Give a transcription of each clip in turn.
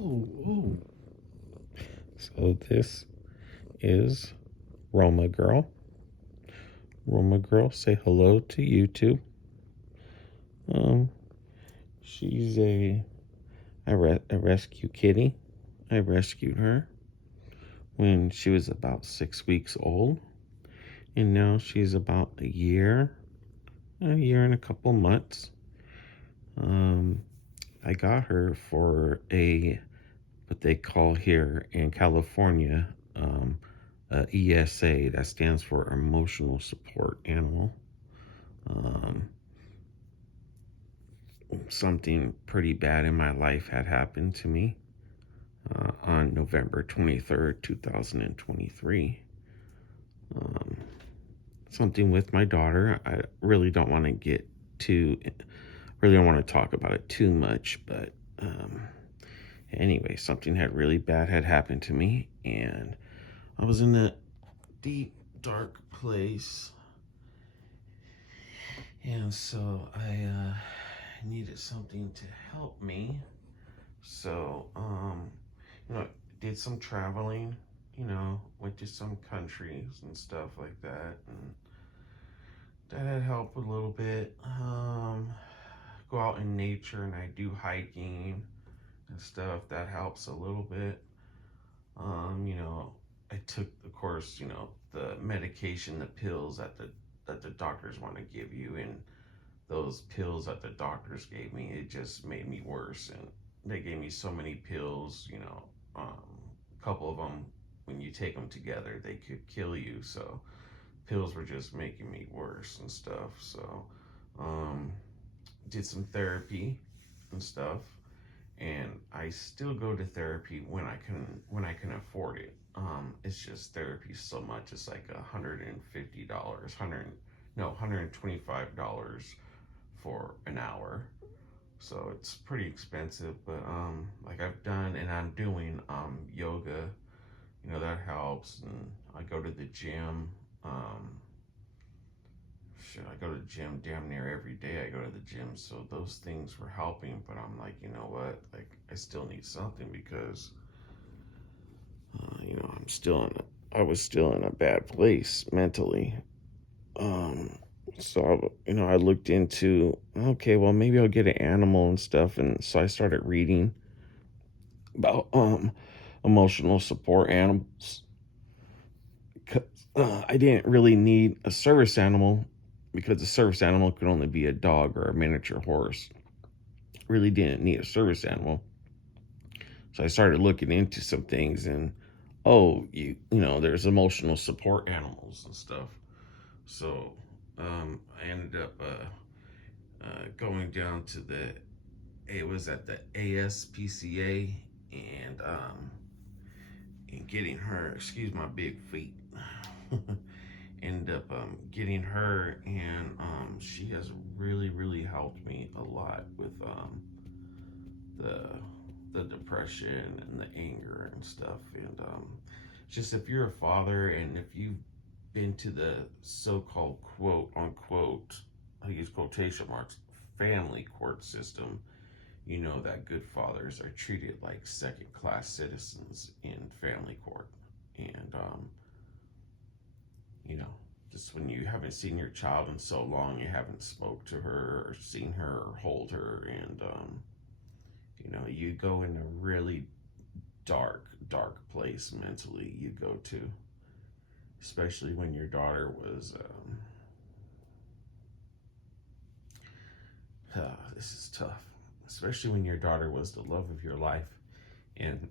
Oh. So this is Roma Girl. Roma Girl, say hello to YouTube. Um, she's a rescue kitty. I rescued her when she was about 6 weeks old, and now she's about a year and a couple months. I got her for what they call here in California, ESA, that stands for Emotional Support Animal. Something pretty bad in my life had happened to me on November 23rd, 2023. Something with my daughter. I really don't want to really don't want to talk about it too much, but anyway, something really bad had happened to me, and I was in a deep, dark place, and so I needed something to help me. So, did some traveling, went to some countries and stuff like that, and that had helped a little bit. Go out in nature, and I do hiking and stuff. That helps a little bit. I took, of course, the medication, the pills that the doctors want to give you, and those pills that the doctors gave me, it just made me worse. And they gave me so many pills, a couple of them, when you take them together, they could kill you. So pills were just making me worse and stuff. So, did some therapy and stuff, and I still go to therapy when I can afford it. It's just therapy so much. It's like $150, $125 for an hour. So it's pretty expensive, but like I've done and I'm doing yoga. That helps, and I go to the gym. Um, I go to the gym damn near every day. I go to the gym, so those things were helping. But I'm like, you know what? Like, I still need something because, I was still in a bad place mentally. Um, so I looked into, okay, well, maybe I'll get an animal and stuff, and so I started reading about emotional support animals. I didn't really need a service animal because a service animal could only be a dog or a miniature horse. Really didn't need a service animal. So I started looking into some things, and there's emotional support animals and stuff. So I ended up going down to it was at the ASPCA, and getting her, excuse my big feet, ended up getting her, and she has really, really helped me a lot with the the depression and the anger and stuff. And just if you're a father and if you've been to the so-called quote unquote, I use quotation marks, family court system, you know that good fathers are treated like second class citizens in family court. And you know, just when you haven't seen your child in so long, you haven't spoke to her or seen her or hold her, and you go in a really dark place mentally. You go to, especially when your daughter was. This is tough, especially when your daughter was the love of your life, and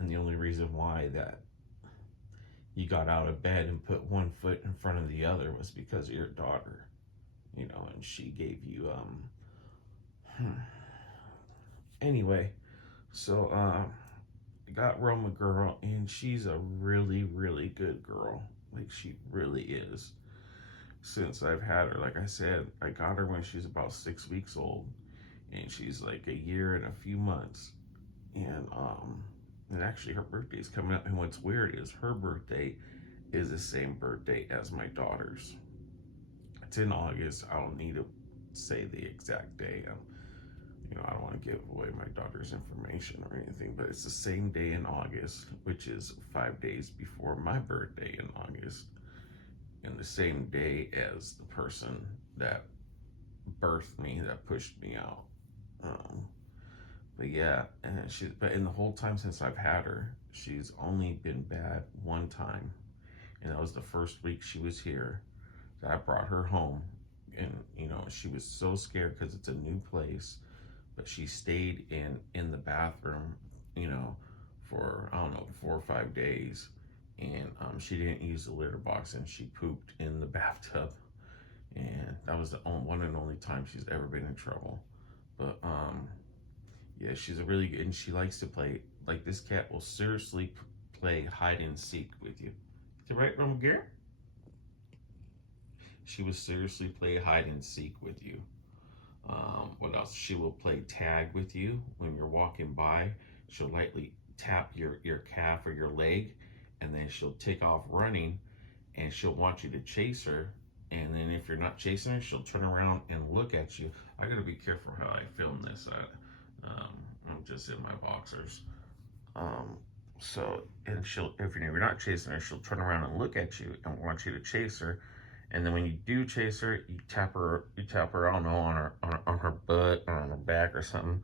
the only reason why that you got out of bed and put one foot in front of the other was because of your daughter, and she gave you anyway. So I got Roma girl, and she's a really, really good girl. Like, she really is. Since I've had her, like I said, I got her when she's about 6 weeks old, and she's like a year and a few months. And actually her birthday's coming up, and what's weird is her birthday is the same birthday as my daughter's. It's in August. I don't need say the exact day. I don't want to give away my daughter's information or anything, but it's the same day in August, which is 5 days before my birthday in August, and the same day as the person that birthed me, that pushed me out. Um, but yeah, but in the whole time since I've had her, she's only been bad one time, and that was the first week she was here. That I brought her home, and she was so scared because it's a new place, but she stayed in the bathroom, for I don't know 4 or 5 days, and she didn't use the litter box, and she pooped in the bathtub, and that was the one and only time she's ever been in trouble. But yeah, she's a really good, and she likes to play. Like, this cat will seriously play hide and seek with you. Is it right, Rumgear? She will seriously play hide and seek with you. What else? She will play tag with you when you're walking by. She'll lightly tap your calf or your leg, and then she'll take off running, and she'll want you to chase her. And then if you're not chasing her, she'll turn around and look at you. I gotta be careful how I film this. I'm just in my boxers. Um, and if you're not chasing her, she'll turn around and look at you and want you to chase her. And then when you do chase her, you tap her, I don't know, on her butt or on her back or something.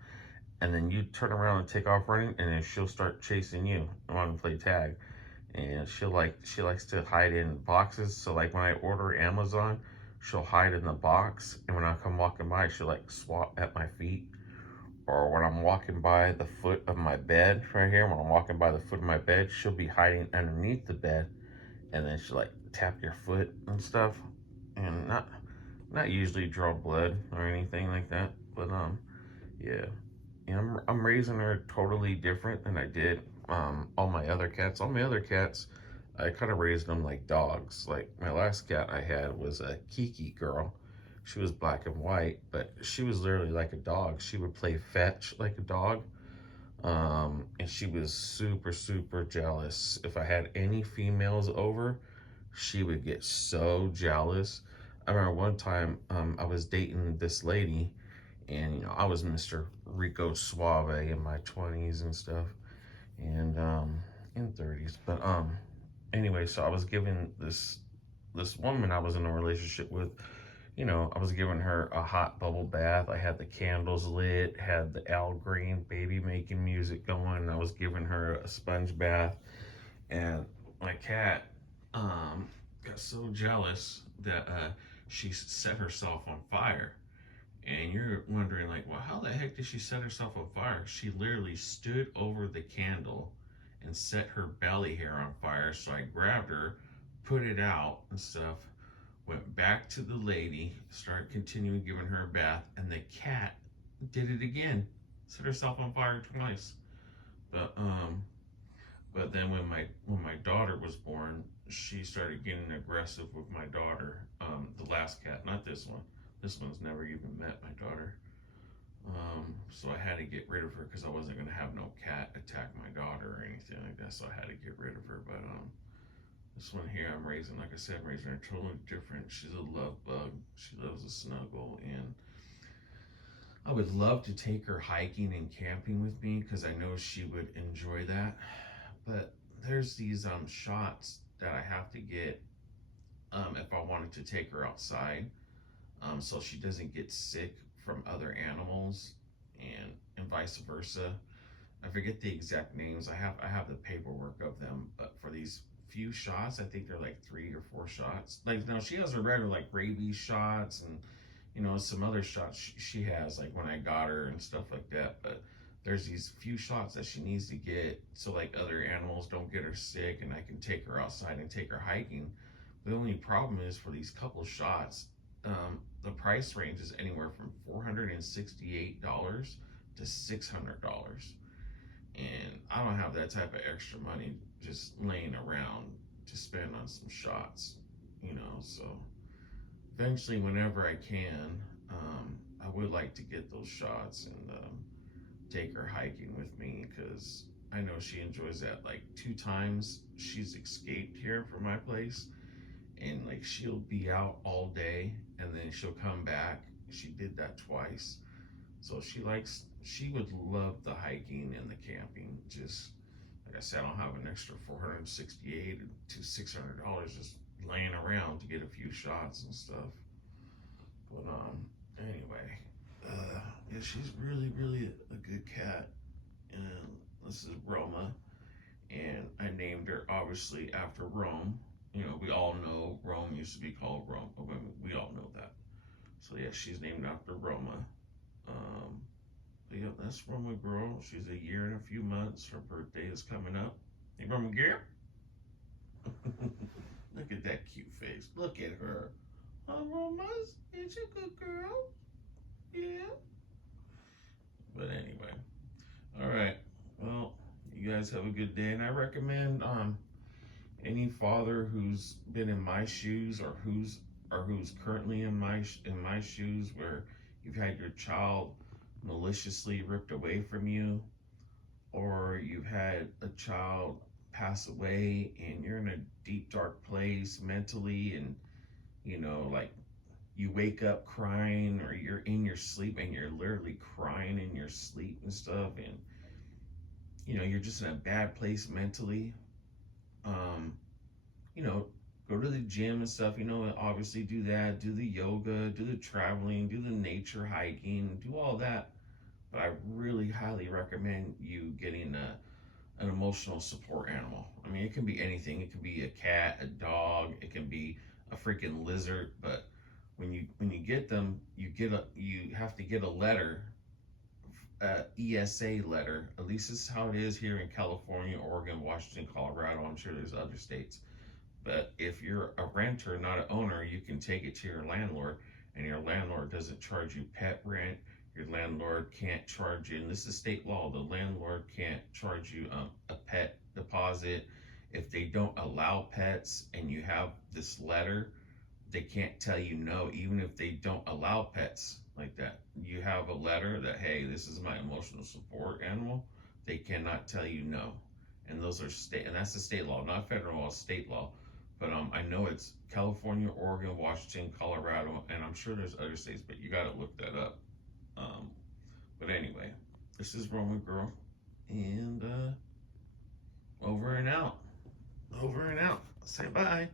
And then you turn around and take off running, and then she'll start chasing you. I want to play tag. And she likes to hide in boxes. So like when I order Amazon, she'll hide in the box, and when I come walking by, she'll like swat at my feet. Or when I'm walking by the foot of my bed right here, when I'm walking by the foot of my bed, she'll be hiding underneath the bed, and then she'll like tap your foot and stuff, and not usually draw blood or anything like that, but yeah. I'm raising her totally different than I did all my other cats. All my other cats, I kind of raised them like dogs. Like my last cat I had was a Kiki girl. She was black and white, but she was literally like a dog. She would play fetch like a dog. And she was super, super jealous. If I had any females over, she would get so jealous. I remember one time I was dating this lady, and I was Mr. Rico Suave in my 20s and stuff, and in 30s. But anyway, so I was giving this woman I was in a relationship with, I was giving her a hot bubble bath. I had the candles lit, had the Al Green baby making music going. I was giving her a sponge bath, and my cat got so jealous that she set herself on fire. And you're wondering, like, well, how the heck did she set herself on fire? She literally stood over the candle and set her belly hair on fire. So I grabbed her, put it out and stuff, went back to the lady, started continuing giving her a bath, and the cat did it again, set herself on fire twice. But then when my daughter was born, she started getting aggressive with my daughter. The last cat, not this one. This one's never even met my daughter. So I had to get rid of her because I wasn't gonna have no cat attack my daughter or anything like that. So I had to get rid of her. But this one here I'm raising, like I said, I'm raising her totally different. She's a love bug. She loves a snuggle, and I would love to take her hiking and camping with me because I know she would enjoy that. But there's these shots that I have to get if I wanted to take her outside, so she doesn't get sick from other animals, and vice versa. I forget the exact names. I have the paperwork of them, but for these few shots, I think they're like 3 or 4 shots. Like, no, she has her regular like rabies shots, and some other shots she has, like when I got her and stuff like that. But there's these few shots that she needs to get so like other animals don't get her sick, and I can take her outside and take her hiking. The only problem is for these couple shots, the price range is anywhere from $468 to $600, and I don't have that type of extra money just laying around to spend on some shots, So eventually, whenever I can, I would like to get those shots and take her hiking with me because I know she enjoys that. Like 2 times she's escaped here from my place, and like she'll be out all day, and then she'll come back She did that twice. So she would love the hiking and the camping. Just like I said, I don't have an extra 468 to $600 just laying around to get a few shots and stuff. But anyway, yeah, she's really, really a good cat. And this is Roma, and I named her obviously after Rome. You know, we all know Rome used to be called Rome. We all know that. So yeah, she's named after Roma. Um, but yeah, that's Roma girl. She's a year and a few months. Her birthday is coming up. Hey, Roma girl. Look at that cute face. Look at her. Oh, Roma's, is she a good girl? Yeah. But anyway, all right. Well, you guys have a good day, and I recommend any father who's been in my shoes or who's currently in my shoes, where you've had your child maliciously ripped away from you, or you've had a child pass away and you're in a deep dark place mentally, and like you wake up crying, or you're in your sleep and you're literally crying in your sleep and stuff, and you're just in a bad place mentally. um you know, Go to the gym and stuff, obviously do that, do the yoga, do the traveling, do the nature hiking, do all that. But I really highly recommend you getting an emotional support animal. I mean, it can be anything. It can be a cat, a dog, it can be a freaking lizard. But when you get them, you have to get a letter, ESA letter. At least this is how it is here in California, Oregon, Washington, Colorado. I'm sure there's other states. But if you're a renter, not an owner, you can take it to your landlord, and your landlord doesn't charge you pet rent. Your landlord can't charge you, and this is state law, the landlord can't charge you a pet deposit. If they don't allow pets and you have this letter, they can't tell you no, even if they don't allow pets like that. You have a letter that, hey, this is my emotional support animal. They cannot tell you no. And those are state, and that's the state law, not federal law, state law. But I know it's California, Oregon, Washington, Colorado, and I'm sure there's other states, but you got to look that up. Um, but anyway, this is Roman Girl, and over and out. Over and out. Say bye.